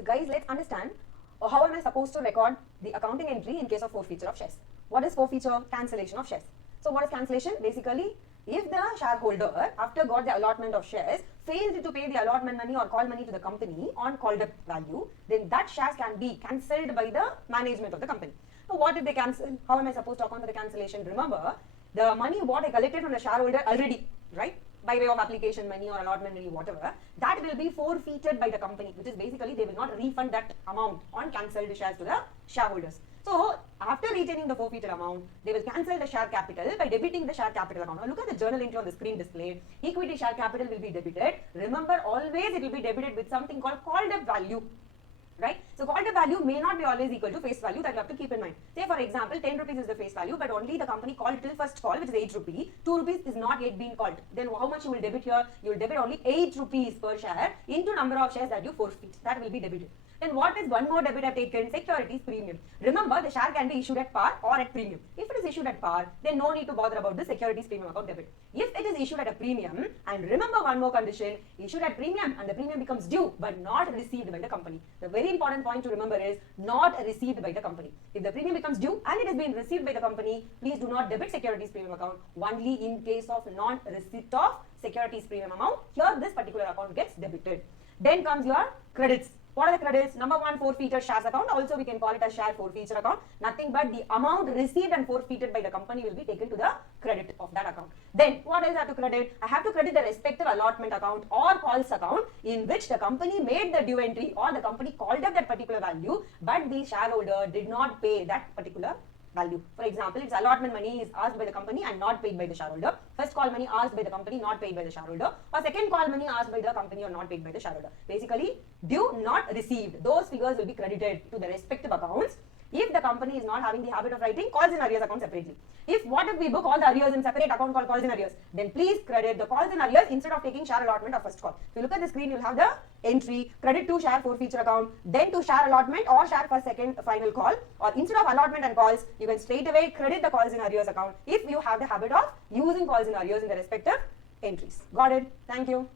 So guys, let's understand how am I supposed to record the accounting entry in case of forfeiture of shares. What is forfeiture? Cancellation of shares. So what is cancellation? Basically, if the shareholder, after got the allotment of shares, failed to pay the allotment money or call money to the company on called up value, then that shares can be cancelled by the management of the company. So what if they cancel? How am I supposed to account for the cancellation? Remember, the money what I collected from the shareholder already, right? By way of application money or allotment money, whatever, that will be forfeited by the company, which is basically they will not refund that amount on cancelled shares to the shareholders. So after retaining the forfeited amount, they will cancel the share capital by debiting the share capital account. Now look at the journal entry on the screen displayed. Equity share capital will be debited. Remember, always it will be debited with something called called up value. Right? So called up value may not be always equal to face value, that you have to keep in mind. Say for example, 10 rupees is the face value, but only the company called till first call, which is 8 rupees. 2 rupees is not yet been called. Then how much you will debit here? You will debit only 8 rupees per share into number of shares that you forfeit. That will be debited. Then what is one more debit I've taken? Securities premium. Remember, the share can be issued at par or at premium. If it is issued at par, then no need to bother about the securities premium account debit. If it is issued at a premium, and remember one more condition, issued at premium and the premium becomes due but not received by the company. The very important point to remember is not received by the company. If the premium becomes due and it has been received by the company, please do not debit securities premium account. Only in case of non-receipt of securities premium amount, here this particular account gets debited. Then comes your credits. What are the credits? Number one, forfeited shares account. Also, we can call it a share forfeiture account. Nothing but the amount received and forfeited by the company will be taken to the credit of that account. Then, what else I have to credit? I have to credit the respective allotment account or calls account in which the company made the due entry or the company called up that particular value, but the shareholder did not pay that particular value. For example, its allotment money is asked by the company and not paid by the shareholder. First call money asked by the company, not paid by the shareholder. Or second call money asked by the company or not paid by the shareholder. Basically, due not received. Those figures will be credited to the respective accounts. If the company is not having the habit of writing calls and arrears account separately. What if we book all the arrears in separate account called calls and arrears? Then please credit the calls and arrears instead of taking share allotment or first call. If you look at the screen, you'll have the entry, credit to share forfeiture account, then to share allotment or share for second final call, or instead of allotment and calls, you can straight away credit the calls and arrears account if you have the habit of using calls and arrears in the respective entries. Got it? Thank you.